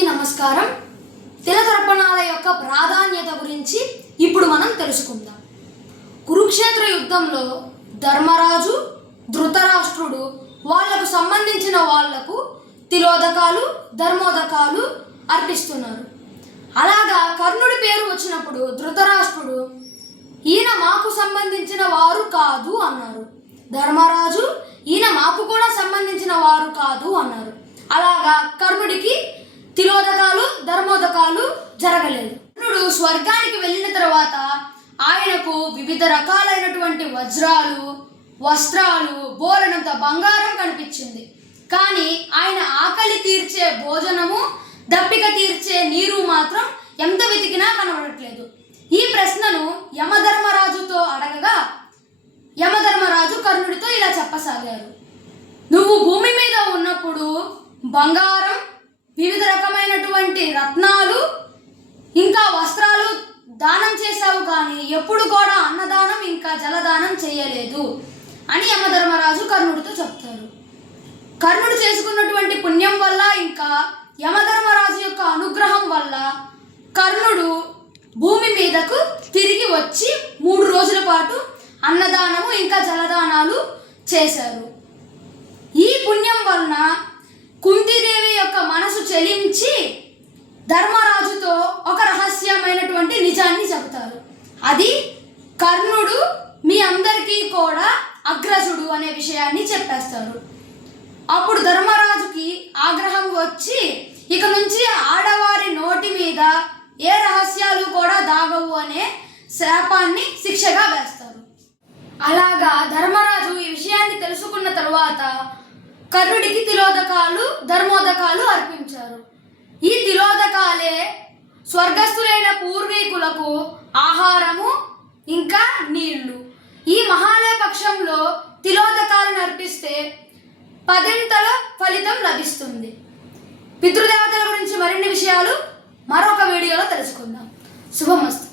నమస్కారం. తిలతర్పణాల యొక్క ప్రాధాన్యత గురించి ఇప్పుడు మనం తెలుసుకుందాం. కురుక్షేత్ర యుద్ధంలో ధర్మరాజు ధృతరాష్ట్రుడు వాళ్ళకు సంబంధించిన వాళ్ళకు తిలోదకాలు ధర్మోదకాలు అర్పిస్తున్నారు. అలాగా కర్ణుడి పేరు వచ్చినప్పుడు ధృతరాష్ట్రుడు ఈయన మాకు సంబంధించిన వారు కాదు అన్నారు. ధర్మరాజు ఈయన మాకు కూడా సంబంధించిన వారు కాదు అన్నారు. అలాగా కర్ణుడికి తిలోదకాలు ధర్మోదకాలు జరగలేదు. కర్ణుడు స్వర్గానికి వెళ్ళిన తర్వాత ఆయనకు వివిధ రకాలైనటువంటి వజ్రాలు వస్త్రాలు బోలనంత బంగారం కనిపించింది. కానీ ఆయన ఆకలి తీర్చే భోజనము దప్పిక తీర్చే నీరు మాత్రం ఎంత వెతికినా కనబడట్లేదు. ఈ ప్రశ్నను యమధర్మరాజుతో అడగగా యమధర్మరాజు కర్ణుడితో ఇలా చెప్పసాగారు. నువ్వు భూమి మీద ఉన్నప్పుడు బంగారం వివిధ రకమైనటువంటి రత్నాలు ఇంకా వస్త్రాలు దానం చేశావు కానీ ఎప్పుడు కూడా అన్నదానం ఇంకా జలదానం చేయలేదు అని యమధర్మరాజు కర్ణుడితో చెప్తారు. కర్ణుడు చేసుకున్నటువంటి పుణ్యం వల్ల ఇంకా యమధర్మరాజు యొక్క అనుగ్రహం వల్ల కర్ణుడు భూమి మీదకు తిరిగి వచ్చి మూడు రోజుల పాటు అన్నదానము ఇంకా జలదానాలు చేశారు. ఈ పుణ్యం వలన కుంతిదేవి యొక్క మనసు చెలించి ధర్మరాజుతో ఒక రహస్యమైనటువంటి నిజాన్ని చెబుతారు. అది కర్ణుడు మీ అందరికీ కూడా అగ్రజుడు అనే విషయాన్ని చెప్పేస్తారు. అప్పుడు ధర్మరాజుకి ఆగ్రహం వచ్చి ఇక నుంచి ఆడవారి నోటి మీద ఏ రహస్యాలు కూడా దాగవు అనే శాపాన్ని శిక్షగా వేస్తారు. అలాగా ధర్మరాజు ఈ విషయాన్ని తెలుసుకున్న తరువాత కర్ణుడికి తిలోదకాలు ధర్మోదకాలు అర్పించారు. ఈ తిలోదకాలే స్వర్గస్థులైన పూర్వీకులకు ఆహారము ఇంకా నీళ్ళు. ఈ మహాలయ పక్షంలో తిలోదకాలను అర్పిస్తే పదింతల ఫలితం లభిస్తుంది. పితృదేవతల గురించి మరిన్ని విషయాలు మరొక వీడియోలో తెలుసుకుందాం. శుభమస్తు.